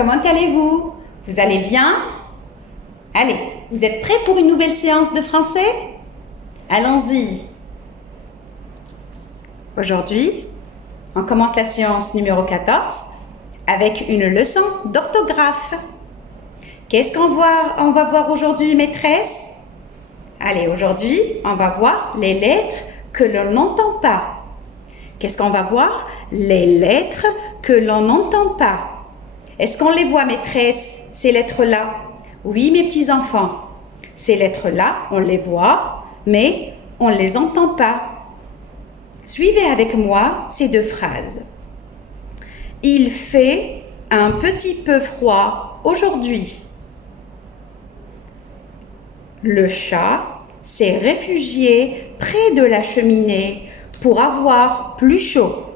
comment allez-vous? Vous allez bien? Allez, vous êtes prêts pour une nouvelle séance de français? Allons-y. Aujourd'hui, on commence la séance numéro 14 avec une leçon d'orthographe. Qu'est-ce qu'on va voir aujourd'hui, maîtresse? Allez, aujourd'hui, on va voir les lettres que l'on n'entend pas. Qu'est-ce qu'on va voir? Les lettres que l'on n'entend pas. Est-ce qu'on les voit, maîtresse, ces lettres-là? Oui, mes petits enfants. Ces lettres-là, on les voit, mais on ne les entend pas. Suivez avec moi ces deux phrases. Il fait un petit peu froid aujourd'hui. Le chat s'est réfugié près de la cheminée pour avoir plus chaud.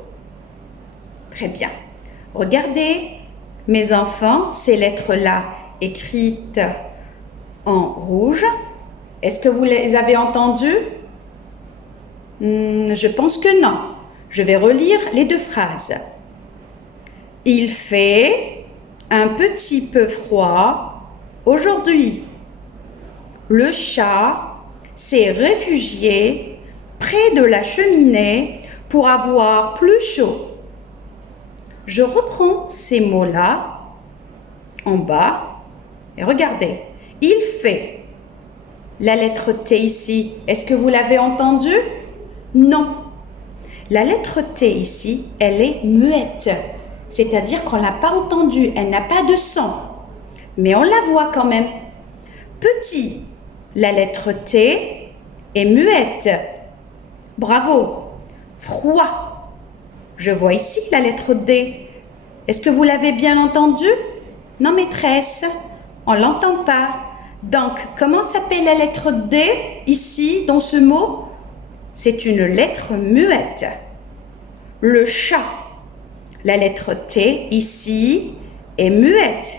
Très bien. Regardez, mes enfants, ces lettres-là écrites en rouge. Est-ce que vous les avez entendues? Je pense que non. Je vais relire les deux phrases. Il fait un petit peu froid aujourd'hui. Le chat s'est réfugié près de la cheminée pour avoir plus chaud. Je reprends ces mots-là en bas et regardez. Il fait. La lettre T ici, est-ce que vous l'avez entendu? Non. La lettre T ici, elle est muette. C'est-à-dire qu'on ne l'a pas entendue. Elle n'a pas de son. Mais on la voit quand même. Petit. La lettre T est muette. Bravo. Froid. Je vois ici la lettre D. Est-ce que vous l'avez bien entendu? Non, maîtresse, on ne l'entend pas. Donc, comment s'appelle la lettre D ici, dans ce mot? C'est une lettre muette. Le chat. La lettre T ici est muette.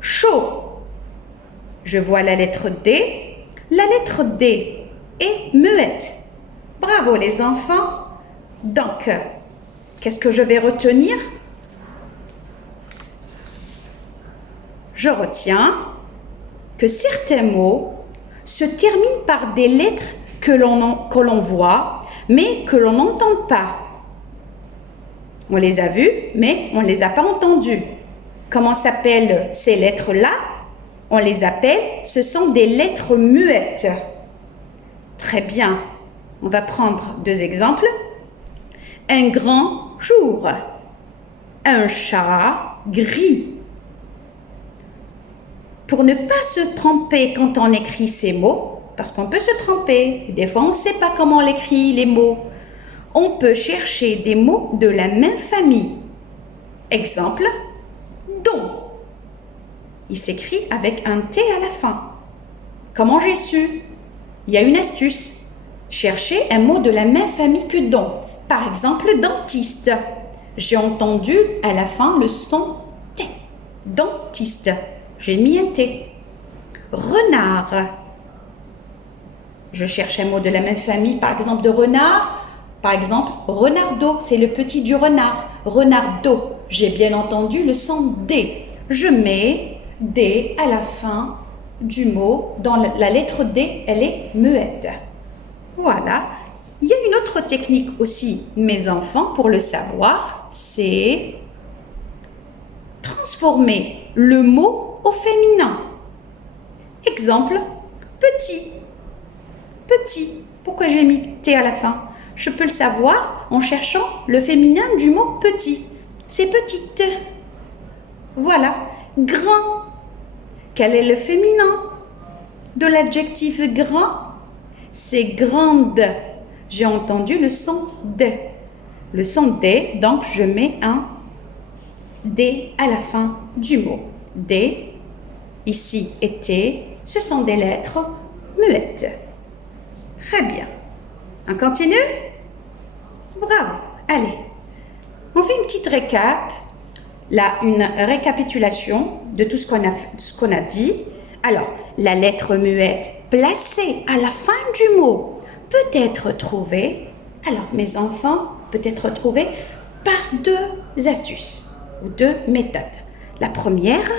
Chaud. Je vois la lettre D. La lettre D est muette. Bravo les enfants. Donc, qu'est-ce que je vais retenir? Je retiens que certains mots se terminent par des lettres que l'on voit, mais que l'on n'entend pas. On les a vues, mais on ne les a pas entendues. Comment s'appellent ces lettres-là? On les appelle, ce sont des lettres muettes. Très bien. On va prendre deux exemples. Un grand jour. Un chat gris. Pour ne pas se tromper quand on écrit ces mots, parce qu'on peut se tromper, et des fois on ne sait pas comment on écrit les mots, on peut chercher des mots de la même famille. Exemple, don. Il s'écrit avec un T à la fin. Comment j'ai su? Il y a une astuce. Cherchez un mot de la même famille que don. Par exemple, dentiste. J'ai entendu à la fin le son T. Dentiste. J'ai mis un T. Renard. Je cherche un mot de la même famille, par exemple de renard. Par exemple, renardeau, c'est le petit du renard. Renardeau. J'ai bien entendu le son D. Je mets D à la fin du mot. Dans la lettre D, elle est muette. Voilà. Il y a une autre technique aussi, mes enfants, pour le savoir, c'est transformer le mot au féminin. Exemple, petit. Petit. Pourquoi j'ai mis T à la fin? Je peux le savoir en cherchant le féminin du mot petit. C'est petite. Voilà. Grand. Quel est le féminin de l'adjectif grand? C'est grande. J'ai entendu le son D. Le son D, donc je mets un D à la fin du mot. D, ici et T, ce sont des lettres muettes. Très bien. On continue? Bravo. Allez. On fait une petite récap. Là, une récapitulation de tout ce qu'on a dit. Alors, la lettre muette placée à la fin du mot peut être trouvée, alors mes enfants, peut être trouvée par deux astuces ou deux méthodes. La première,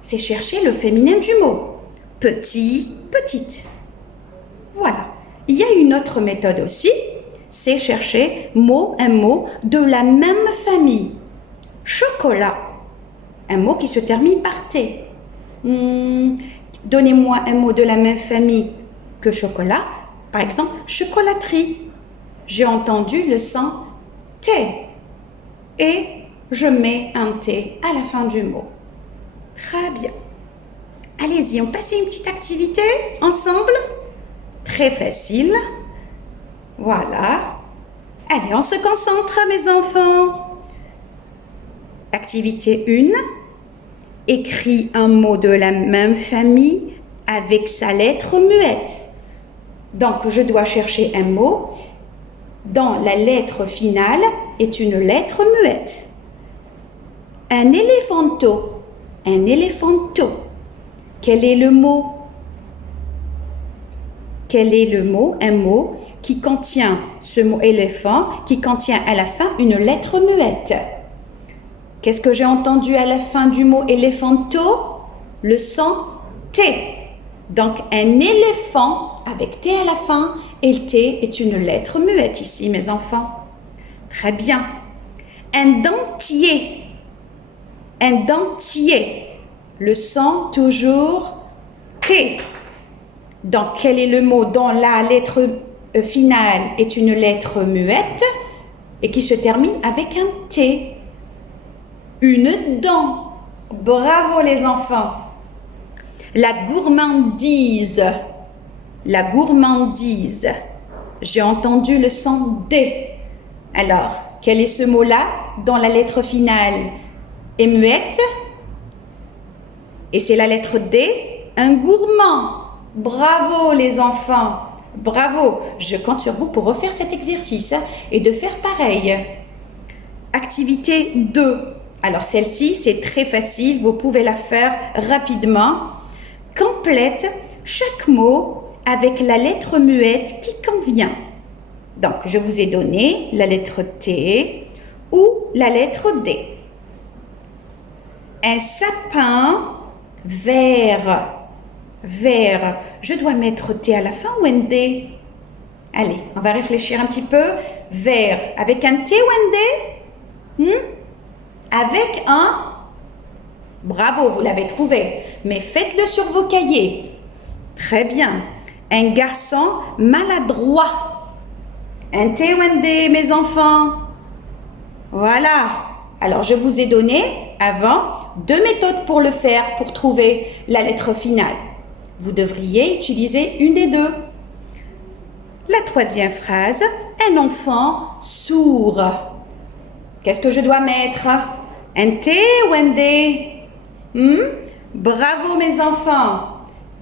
c'est chercher le féminin du mot. Petit, petite. Voilà. Il y a une autre méthode aussi, c'est chercher un mot de la même famille. Chocolat, un mot qui se termine par T. Donnez-moi un mot de la même famille que chocolat. Par exemple, chocolaterie. J'ai entendu le son T. Et je mets un T à la fin du mot. Très bien. Allez-y, on passe à une petite activité ensemble. Très facile. Voilà. Allez, on se concentre, mes enfants. Activité 1. Écris un mot de la même famille avec sa lettre muette. Donc, je dois chercher un mot dont la lettre finale est une lettre muette. Un éléphanteau. Un éléphanteau. Quel est le mot? Quel est le mot? Un mot qui contient, ce mot éléphant, qui contient à la fin une lettre muette. Qu'est-ce que j'ai entendu à la fin du mot éléphanteau? Le son T. Donc, un éléphant avec T à la fin, et le T est une lettre muette ici, mes enfants. Très bien. Un dentier. Un dentier. Le son toujours T. Donc, quel est le mot dont la lettre finale est une lettre muette et qui se termine avec un T? Une dent. Bravo les enfants. La gourmandise. La gourmandise. J'ai entendu le son D. Alors, quel est ce mot-là dont la lettre finale est muette? Et c'est la lettre D. Un gourmand. Bravo les enfants. Bravo. Je compte sur vous pour refaire cet exercice et de faire pareil. Activité 2. Alors celle-ci, c'est très facile. Vous pouvez la faire rapidement. Complète chaque mot avec la lettre muette qui convient. Donc, je vous ai donné la lettre T ou la lettre D. Un sapin vert. Vert. Je dois mettre T à la fin ou un D? Allez, on va réfléchir un petit peu. Vert. Avec un T ou un D? Avec un... Bravo, vous l'avez trouvé. Mais faites-le sur vos cahiers. Très bien. Un garçon maladroit. Un T ou un D, mes enfants? Voilà. Alors, je vous ai donné, avant, 2 méthodes pour le faire, pour trouver la lettre finale. Vous devriez utiliser une des 2. La 3e phrase, un enfant sourd. Qu'est-ce que je dois mettre? Un T ou un D? Bravo mes enfants.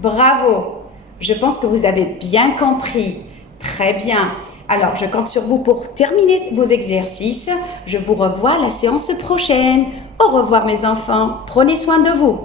Bravo. Je pense que vous avez bien compris. Très bien. Alors, je compte sur vous pour terminer vos exercices. Je vous revois la séance prochaine. Au revoir mes enfants. Prenez soin de vous.